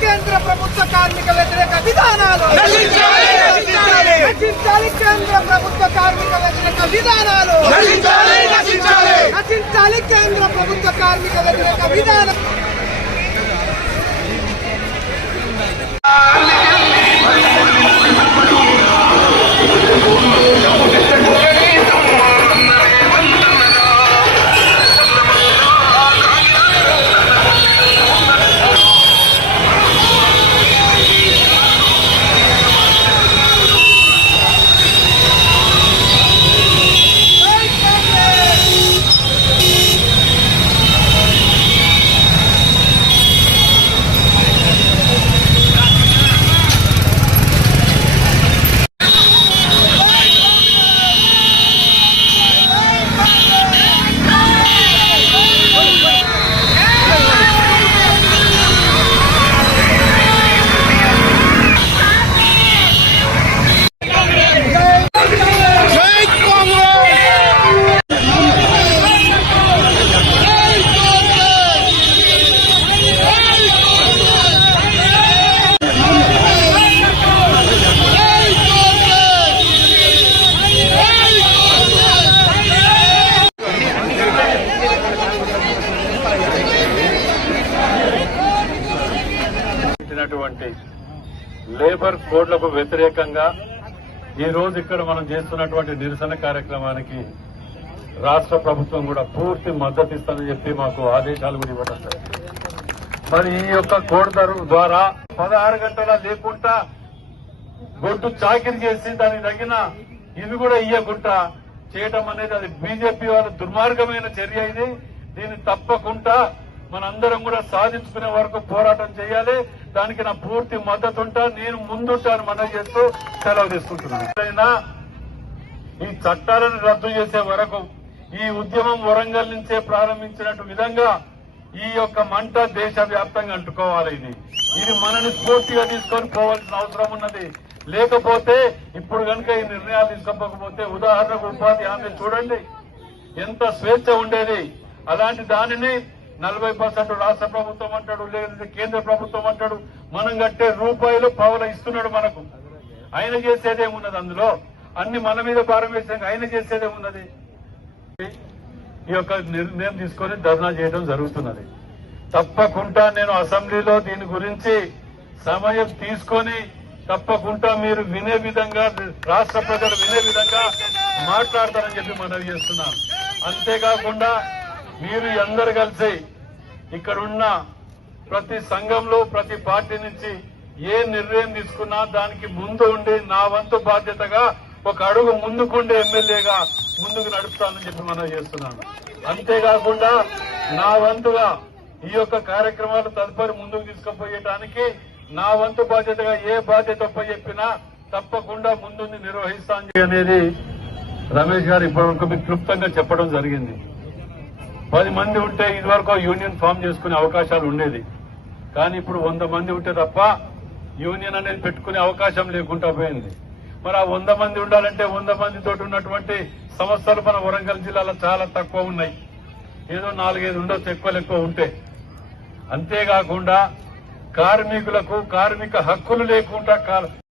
ప్రభుత్వ కార్మిక వ్యతిరేక విధానాలు. నశించాలి! కేంద్ర ప్రభుత్వ కార్మిక వ్యతిరేక విధానాలు. నశించాలి కేంద్ర ప్రభుత్వ కార్మిక వ్యతిరేక విధానం. ఇచ్చినటువంటి లేబర్ కోడ్లకు వ్యతిరేకంగా ఈ రోజు ఇక్కడ మనం చేస్తున్నటువంటి నిరసన కార్యక్రమానికి రాష్ట్ర ప్రభుత్వం కూడా పూర్తి మద్దతు ఇస్తుందని చెప్పి మాకు ఆదేశాలు కూడా ఇవ్వడం మరి ఈ యొక్క కోడ్ ద్వారా పదహారు గంటల లేకుండా గొడ్డు చాకిరి చేసి దానికి తగిన ఇది కూడా ఇయ్యకుండా చేయటం అనేది అది బీజేపీ వాళ్ళ దుర్మార్గమైన చర్య ఇది. దీన్ని తప్పకుండా మనందరం కూడా సాధించుకునే వరకు పోరాటం చేయాలి. దానికి నా పూర్తి మద్దతు ఉంటా. నేను ముందుంటాను మనం చేస్తూ సెలవు తీసుకుంటున్నాను. ఈ చట్టాలను రద్దు చేసే వరకు ఈ ఉద్యమం వరంగల్ నుంచే ప్రారంభించినట్టు విధంగా ఈ యొక్క మంట దేశ వ్యాప్తంగా అంటుకోవాలి ఇది. ఇది మనని స్ఫూర్తిగా తీసుకొని పోవాల్సిన అవసరం ఉన్నది. లేకపోతే ఇప్పుడు కనుక ఈ నిర్ణయాలు తీసుకోకపోతే ఉదాహరణకు ఉపాధి హామీ చూడండి. ఎంత స్వేచ్ఛ ఉండేది. అలాంటి దానిని నలభై పర్సెంట్ రాష్ట్ర ప్రభుత్వం అంటాడు లేదంటే కేంద్ర ప్రభుత్వం అంటాడు. మనం కట్టే రూపాయలు పవల ఇస్తున్నాడు మనకు. ఆయన చేసేదేమున్నది అందులో. అన్ని మన మీద భారం వేసాక ఆయన చేసేదేమున్నది ఈ యొక్క నిర్ణయం తీసుకొని ధర్నా చేయడం జరుగుతున్నది. తప్పకుండా నేను అసెంబ్లీలో దీని గురించి సమయం తీసుకొని తప్పకుండా మీరు వినే విధంగా రాష్ట్ర ప్రజలు వినే విధంగా మాట్లాడతారని చెప్పి మనవి చేస్తున్నాం అంతేకాకుండా మీరు అందరు కలిసి ఇక్కడున్న ప్రతి సంఘంలో ప్రతి పార్టీ నుంచి ఏ నిర్ణయం తీసుకున్నా దానికి ముందు ఉండి నా వంతు బాధ్యతగా ఒక అడుగు ముందుకుండే ఎమ్మెల్యేగా ముందుకు నడుపుతానని చెప్పి మనం చేస్తున్నాను. అంతేకాకుండా నా వంతుగా ఈ యొక్క కార్యక్రమాలు తదుపరి ముందుకు తీసుకుపోయటానికి నా వంతు బాధ్యతగా ఏ బాధ్యత చెప్పినా తప్పకుండా ముందుండి నిర్వహిస్తాను అనేది రమేష్ గారు ఇప్పటివరకు మీకు క్లుప్తంగా చెప్పడం జరిగింది. పది మంది ఉంటే ఇదివరకు యూనియన్ ఫామ్ చేసుకునే అవకాశాలు ఉండేది. కానీ ఇప్పుడు వంద మంది ఉంటే తప్ప యూనియన్ అనేది పెట్టుకునే అవకాశం లేకుండా పోయింది. మరి ఆ వంద మంది ఉండాలంటే వంద మందితో ఉన్నటువంటి సంస్థలు మన వరంగల్ జిల్లాలో చాలా తక్కువ ఉన్నాయి. ఏదో నాలుగైదు ఉండొచ్చు ఎక్కువ ఎక్కువ ఉంటే. అంతేకాకుండా కార్మికులకు కార్మిక హక్కులు లేకుండా